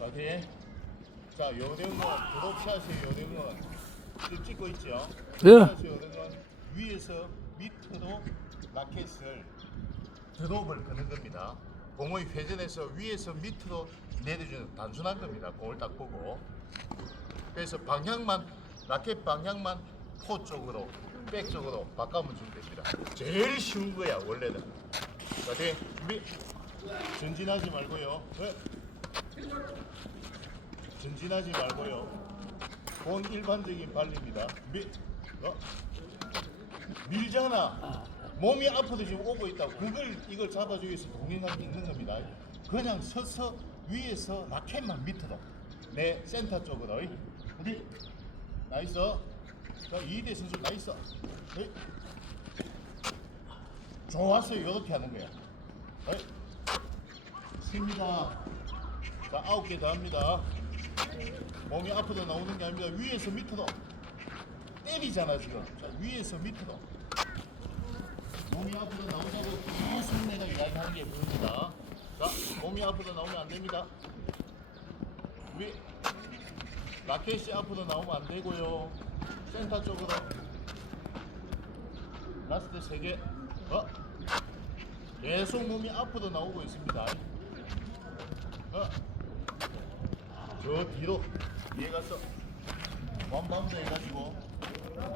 오케이. 자, 요령은 드롭샷이 요령은 지금 찍고 있죠? 예. 드롭샷이 요령은 위에서 밑으로 라켓을 드롭을 거는 겁니다. 공의 회전에서 위에서 밑으로 내려주는 단순한 겁니다. 공을 딱 보고. 그래서 방향만 라켓 방향만 포 쪽으로 백 쪽으로 바꿔면 주면 됩니다. 제일 쉬운 거야 원래는. 자, 돼. 준비. 전진하지 말고요. 네. 전진하지 말고요. 본 일반적인 발리입니다. 미, 어? 밀잖아. 몸이 앞으로 지금 오고 있다고. 그걸 이걸 잡아주기 위해서 동행하고 있는 겁니다. 그냥 서서 위에서 라켓만 밑으로. 내 센터 쪽으로. 어디? 나이스. 자, 이대 선수 나이스. 어이. 좋았어요. 이렇게 하는 거야. 어이. 씁니다. 자, 아홉 개 더 합니다. 몸이 앞으로 나오는 게 아닙니다. 위에서 밑으로 때리잖아 지금. 자, 위에서 밑으로. 몸이 앞으로 나오자고 계속 내가 이야기하는 게 보입니다. 자, 몸이 앞으로 나오면 안 됩니다. 위 라켓이 앞으로 나오면 안 되고요. 센터 쪽으로. 라스트 세 개. 어? 계속 몸이 앞으로 나오고 있습니다. 어? 저 뒤로. 얘 가서 완밤도 해가지고.